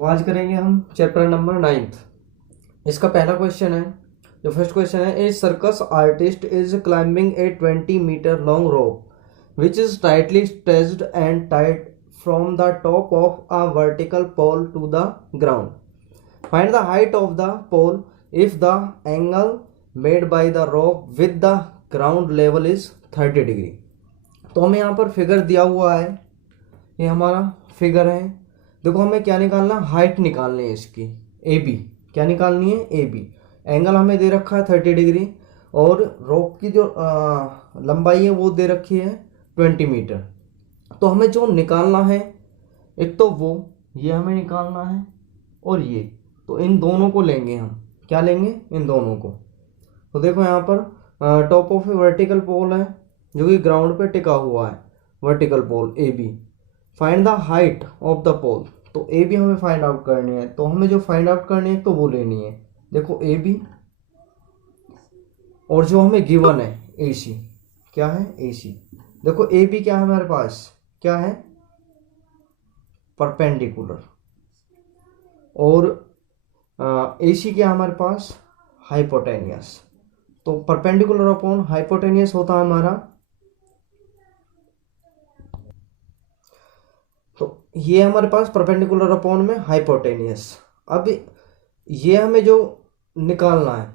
तो आज करेंगे हम चैप्टर नंबर 9। इसका पहला क्वेश्चन है, जो फर्स्ट क्वेश्चन है, a circus artist is climbing a 20 metre long rope which is tightly stretched and tied from the top of a vertical pole to the ground. Find the height of the pole if the angle made by the rope with the ground level is 30 degree. तो हमें यहाँ पर figure दिया हुआ है, ये हमारा figure है। देखो हमें क्या निकालना, हाइट निकालनी है इसकी, ए बी। क्या निकालनी है, ए बी। एंगल हमें दे रखा है 30 डिग्री और रोप की जो लंबाई है वो दे रखी है 20 मीटर। तो हमें जो निकालना है, एक तो वो ये हमें निकालना है और ये, तो इन दोनों को लेंगे हम। क्या लेंगे, इन दोनों को। तो देखो यहाँ पर top of a vertical pole है जो कि ग्राउंड पे टिका हुआ है, vertical pole A B. Find the height of the pole, तो ए बी हमें फाइंड आउट करनी है। तो हमें जो फाइंड आउट करनी है तो वो लेनी है, देखो ए बी। और जो हमें गिवन है ए सी, क्या है, ए सी। देखो ए बी क्या है हमारे पास, क्या है, परपेंडिकुलर। और ए सी क्या है हमारे पास, हाइपोटेनियस। तो परपेंडिकुलर अपॉन हाइपोटेनियस होता है हमारा, तो ये हमारे पास परपेंडिकुलर अपॉन में हाइपोटेनियस। अब ये हमें जो निकालना है,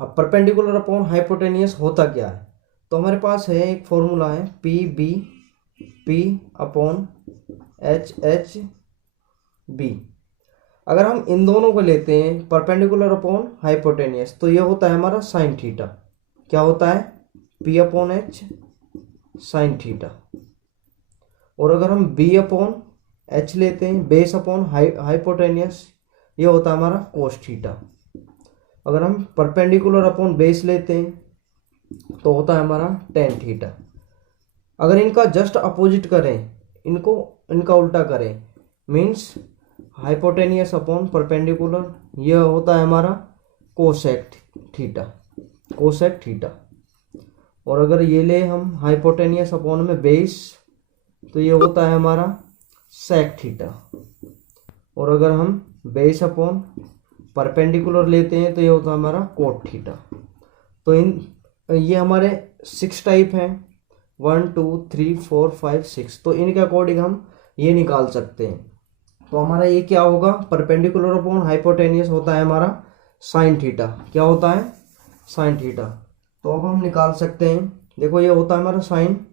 अब परपेंडिकुलर अपॉन हाइपोटेनियस होता क्या है, तो हमारे पास है एक फॉर्मूला है, P B P upon H H B. अगर हम इन दोनों को लेते हैं परपेंडिकुलर अपॉन हाइपोटेनियस, तो ये होता है हमारा साइन थीटा। क्या होता है, P upon h sine theta. और अगर हम बी अपॉन एच लेते हैं, बेस अपॉन हाइपोटेनियस, ये होता है हमारा कोस थीटा। अगर हम परपेंडिकुलर अपॉन बेस लेते हैं तो होता है हमारा टेन थीटा। अगर इनका जस्ट अपोजिट करें, इनका उल्टा करें, मीन्स हाइपोटेनियस अपॉन परपेंडिकुलर, यह होता है हमारा कोसेक थीटा, कोसेक थीटा। और अगर ये ले हम हाइपोटेनियस अपॉन में बेस, तो ये होता है हमारा सेक थीटा। और अगर हम बेस अपॉन परपेंडिकुलर लेते हैं तो ये होता है हमारा कोट थीटा। तो ये हमारे 6 टाइप हैं, 1 2 3 4 5 6। तो इनके अकॉर्डिंग हम ये निकाल सकते हैं। तो हमारा ये क्या होगा, परपेंडिकुलर अपॉन हाइपोटेनियस होता है हमारा साइन थीटा। क्या होता है, साइन थीटा। तो अब हम निकाल सकते हैं, देखो ये होता है हमारा साइन,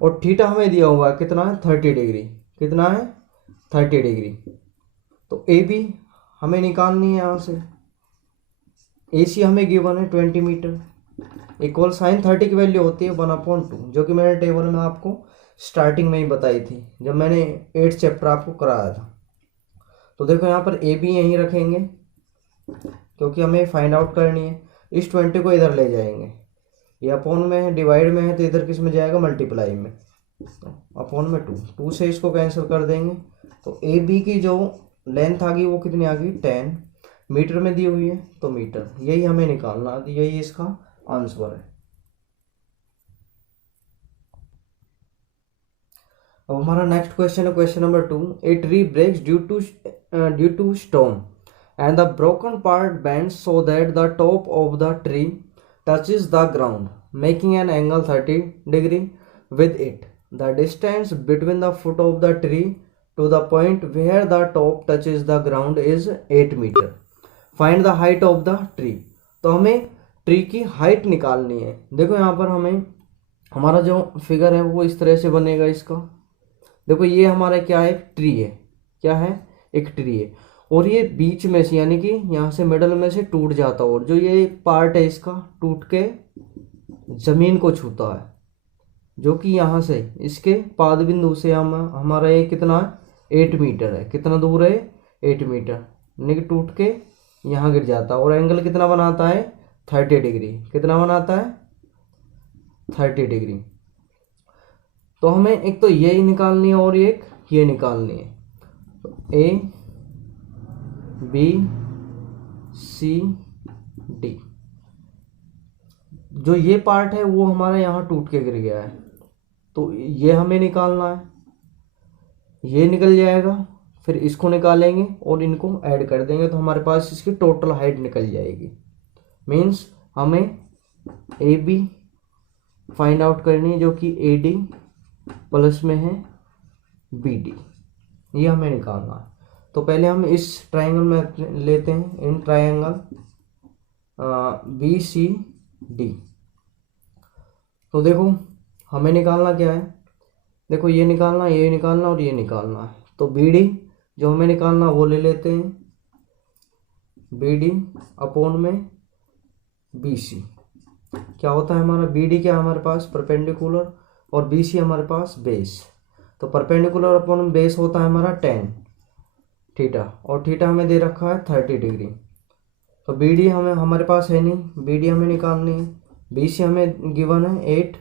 और थीटा हमें दिया हुआ है कितना है, 30 डिग्री। कितना है, 30 डिग्री। तो ए बी हमें निकालनी है यहाँ से, ए सी हमें गिवन है 20 मीटर, इक्वल साइन 30 की वैल्यू होती है 1/2, जो कि मैंने टेबल में आपको स्टार्टिंग में ही बताई थी जब मैंने 8th चैप्टर आपको कराया था। तो देखो यहाँ पर ए बी यहीं रखेंगे क्योंकि हमें फाइंड आउट करनी है। इस 20 को इधर ले जाएंगे, ये अपॉन में है, डिवाइड में है, तो इधर किस में जाएगा, मल्टीप्लाई में। अपॉन में 2 से इसको कैंसिल कर देंगे। तो ए बी की जो लेंथ आ गई वो कितनी आ गई, 10 मीटर में दी हुई है, तो मीटर। यही हमें निकालना, यही इसका आंसर है। अब हमारा नेक्स्ट क्वेश्चन है, question number 2। A tree breaks due to storm and the broken part bends so that the top of the tree touches the ground, making an angle 30 degree with it. The distance between the foot of the tree to the point where the top touches the ground is 8 meter. Find the height of the tree. तो हमें tree की height निकालनी है। देखो यहाँ पर हमें हमारा जो फिगर है वो इस तरह से बनेगा इसका। देखो ये हमारा क्या है, एक ट्री है। क्या है, एक ट्री है, और ये बीच में से यानी कि यहाँ से मिडल में से टूट जाता है, और जो ये पार्ट है इसका टूट के जमीन को छूता है, जो कि यहाँ से इसके पाद बिंदु से हमारा ये कितना है, 8 मीटर है। कितना दूर है, 8 मीटर, यानी कि टूट के यहाँ गिर जाता है। और एंगल कितना बनाता है, 30 डिग्री। कितना बनाता है, 30 डिग्री। तो हमें एक तो ये निकालनी है और एक ये निकालनी है। तो ए बी सी डी, जो ये पार्ट है वो हमारा यहाँ टूट के गिर गया है, तो ये हमें निकालना है। ये निकल जाएगा, फिर इसको निकालेंगे और इनको ऐड कर देंगे तो हमारे पास इसकी टोटल हाइट निकल जाएगी। मीन्स हमें ए बी फाइंड आउट करनी है जो कि ए डी प्लस में है बी डी, ये हमें निकालना है। तो पहले हम इस ट्राइंगल में लेते हैं, in triangle B C D. तो देखो हमें निकालना क्या है, देखो ये निकालना, ये निकालना और ये निकालना है। तो बी डी जो हमें निकालना वो ले लेते हैं, बी डी अपॉन में बी सी। क्या होता है हमारा बी डी, क्या हमारे पास परपेंडिकुलर, और बी सी हमारे पास बेस। तो परपेंडिकुलर अपॉन बेस होता है हमारा 10 थीटा, और थीटा हमें दे रखा है 30 डिग्री। तो बी डी हमें हमारे पास है नहीं, बी डी हमें निकालनी है। बी सी हमें गिवन है 8,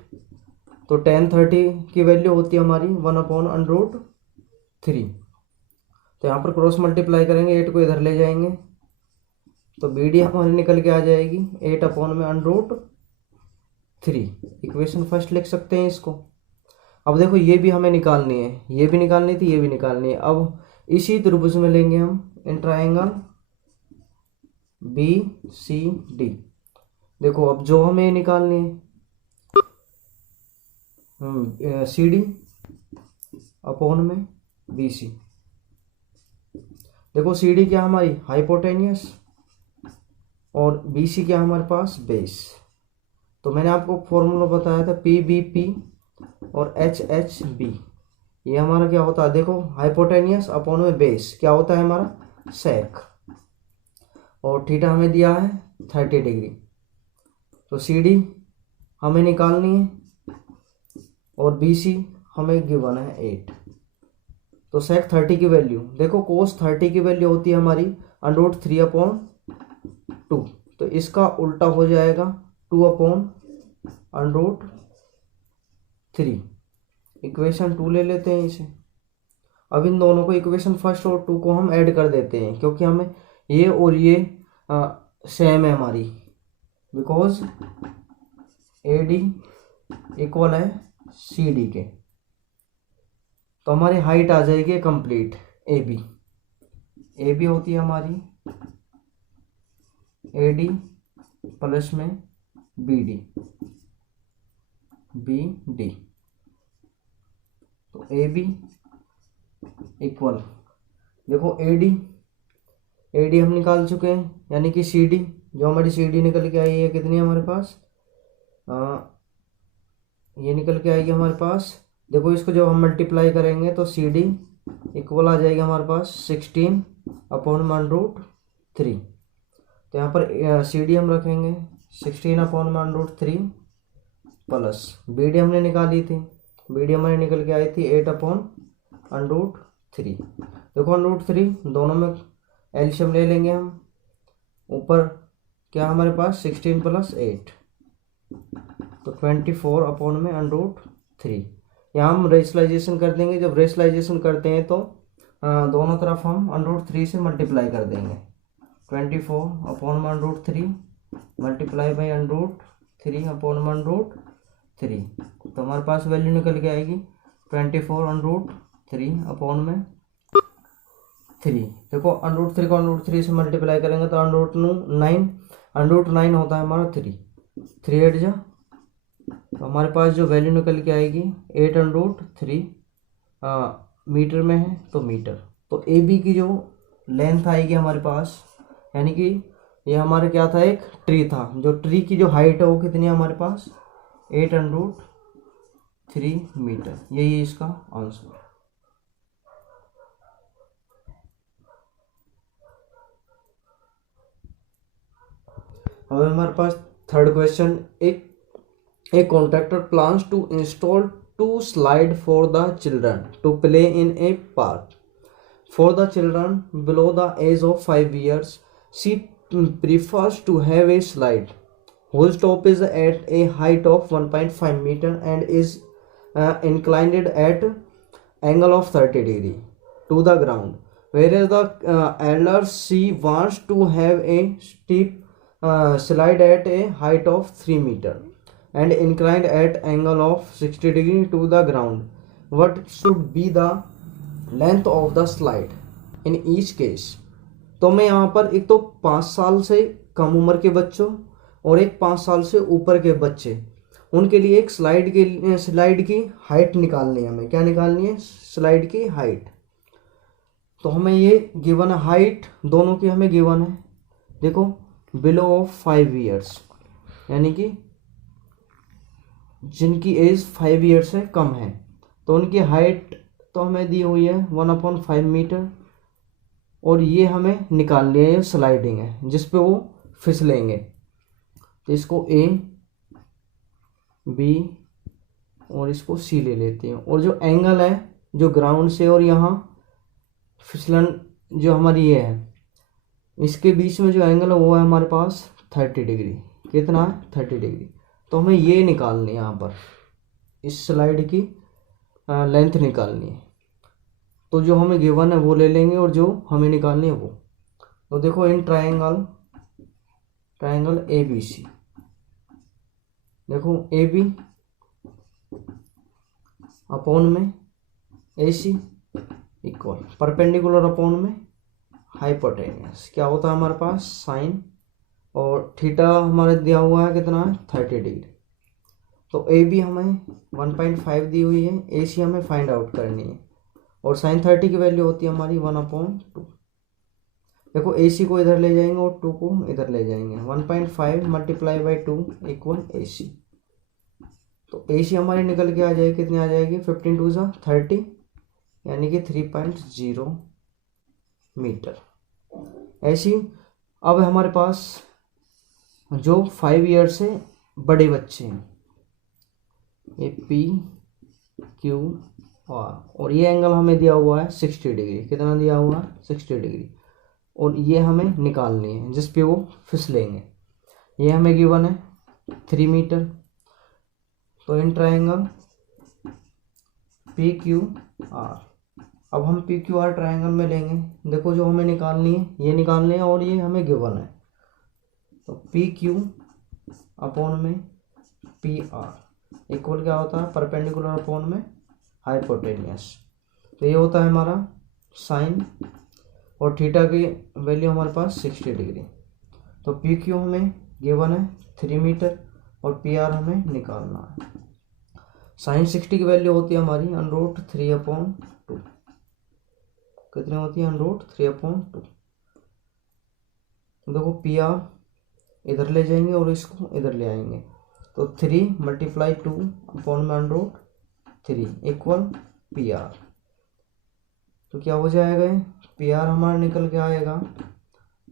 तो 10 30 की वैल्यू होती है हमारी 1/√3। तो यहाँ पर क्रॉस मल्टीप्लाई करेंगे, 8 को इधर ले जाएंगे तो बी डी हमारी निकल के आ जाएगी 8/√3। इक्वेशन फर्स्ट लिख सकते हैं इसको। अब देखो ये भी हमें निकालनी है, ये भी निकालनी थी, ये भी निकालनी है। अब इसी त्रिभुज में लेंगे हम in triangle B C D. देखो अब जो हमें निकालनी है सी डी अपॉन में बी सी। देखो सी डी क्या हमारी हाइपोटेनियस और बी सी क्या हमारे पास बेस। तो मैंने आपको फॉर्मूला बताया था पी बी पी और एच एच बी। ये हमारा क्या होता है, देखो हाइपोटेनियस अपॉन में बेस क्या होता है हमारा सेक, और थीटा हमें दिया है 30 डिग्री। तो सी डी हमें निकालनी है और बी सी हमें गिवन है 8। तो सेक 30 की वैल्यू, देखो कोस 30 की वैल्यू होती है हमारी √3/2। तो इसका उल्टा हो जाएगा 2/√3। इक्वेशन 2 ले लेते हैं इसे। अब इन दोनों को इक्वेशन फर्स्ट और 2 को हम ऐड कर देते हैं, क्योंकि हमें ये और ये सेम है हमारी, बिकॉज ए डी इक्वल है सी डी के। तो हमारी हाइट आ जाएगी complete A B. A B होती है हमारी ए डी प्लस में बी डी, बी डी। तो ए बी इक्वल, देखो ए डी हम निकाल चुके हैं, यानी कि सी डी जो हमारी सी डी निकल के आई है कितनी है हमारे पास, ये निकल के आएगी हमारे पास। देखो इसको जब हम मल्टीप्लाई करेंगे तो सी डी इक्वल आ जाएगी हमारे पास 16/√3। तो यहाँ पर सी डी हम रखेंगे 16/√3 प्लस बी डी हमने निकाली थी, बी डी हमारी निकल के आई थी 8/√3। देखो √3 दोनों में एलसीएम ले लेंगे हम। ऊपर क्या हमारे पास 16 + 8, तो 24/√3। यहाँ हम रेशनलाइजेशन कर देंगे। जब रेशनलाइजेशन करते हैं तो दोनों तरफ हम √3 से मल्टीप्लाई कर देंगे। 24/√3 मल्टीप्लाई बाई √3/√3। तो हमारे पास वैल्यू निकल के आएगी 24/3/3। देखो √3 को √3 से मल्टीप्लाई करेंगे तो √9 होता है हमारा 3 8 जा। तो हमारे पास जो वैल्यू निकल के आएगी 8/3 मीटर में है तो मीटर। तो ए बी की जो लेंथ आएगी हमारे पास, यानी कि ये हमारे क्या था, एक ट्री था, जो ट्री की जो हाइट है वो कितनी है हमारे पास 8/3 मीटर। यही इसका आंसर। अब हमारे पास third question, A contractor plans to install 2 slides for the children to play in a park. For the children below the age of 5 years, she prefers to have a slide whose top is at a height of 1.5 meter and is inclined at angle of 30 degree to the ground. Whereas the elder, she wants to have a steep slide at a height of 3 meter and inclined at angle of 60 degree to the ground. What should be the length of the slide? In each case. तो मैं यहाँ पर एक तो 5 साल से कम उम्र के बच्चों और एक 5 साल से ऊपर के बच्चे, उनके लिए एक स्लाइड की हाइट निकालनी है। हमें क्या निकालनी है? स्लाइड की हाइट। तो हमें ये गिवन है, हाइट दोनों की हमें गिवन है। देखो बिलो ऑफ 5 ईयर्स, यानी कि जिनकी एज 5 ईयर्स से कम है, तो उनकी हाइट तो हमें दी हुई है 1/5 मीटर। और ये हमें निकालनी है, ये स्लाइडिंग है जिस पे वो फिसलेंगे। तो इसको ए, बी और इसको सी ले लेते हैं। और जो एंगल है जो ग्राउंड से और यहाँ फिसलन जो हमारी ये है, इसके बीच में जो एंगल है वो है हमारे पास 30 डिग्री। कितना है? 30 डिग्री। तो हमें ये निकालनी है, यहाँ पर इस स्लाइड की लेंथ निकालनी है। तो जो हमें गिवन है वो ले लेंगे और जो हमें निकालनी है वो। तो देखो in triangle A B C, देखो ए बी अपॉन में ए सी इक्वल परपेंडिकुलर अपॉन में हाइपोटेनियस। क्या होता है हमारे पास? साइन, और थीटा हमारे दिया हुआ है कितना है? 30 डिग्री। तो ए बी हमें 1.5 दी हुई है, ए सी हमें फाइंड आउट करनी है। और साइन 30 की वैल्यू होती है हमारी 1/2। देखो ए सी को इधर ले जाएंगे और 2 को इधर ले जाएंगे। 1.5 मल्टीप्लाई बाई 2 इक्वल ए सी। तो ए सी हमारी निकल के आ जाएगी, कितनी आ जाएगी? 15 2 ज़ा 30, यानी कि 3.0 मीटर। ऐसी अब हमारे पास जो 5 ईयर से बड़े बच्चे हैं, ये पी क्यू आर, और ये एंगल हमें दिया हुआ है 60 डिग्री। कितना दिया हुआ है? 60 डिग्री। और ये हमें निकालनी है जिस पे वो फिसलेंगे। ये हमें गिवन है 3 मीटर। तो in triangle P Q R, अब हम पी क्यू आर ट्रायंगल में लेंगे। देखो जो हमें निकालनी है ये निकालनी है और ये हमें गिवन है। तो पी क्यू अपॉन में पी आर इक्वल क्या होता है? परपेंडिकुलर अपॉन में हाइपोटेनियस। तो ये होता है हमारा साइन, और थीटा की वैल्यू हमारे पास 60 डिग्री। तो पी क्यू हमें गिवन है 3 मीटर और पी आर हमें निकालना है। साइन 60 की वैल्यू होती है हमारी √3/2। कितनी होती है? √3/2। तो देखो पी आर इधर ले जाएंगे और इसको इधर ले आएंगे। तो 3 मल्टीप्लाई 2 अपॉन में √3 इक्वल पी आर। तो क्या हो जाएगा? पी आर हमारा निकल के आएगा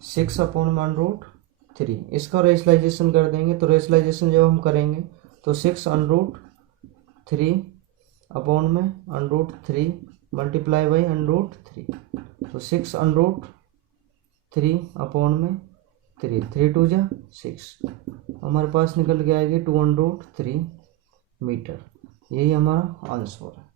6 अपॉन में √3। इसका रेशलाइजेशन कर देंगे। तो रेशलाइजेशन जब हम करेंगे तो 6 √3 अपॉन में √3 मल्टीप्लाई बाई √3। तो 6 √3 अपॉन में 3 2 ज़ा 6, हमारे पास निकल के आएगी 2√3 मीटर। यही हमारा आंसर है।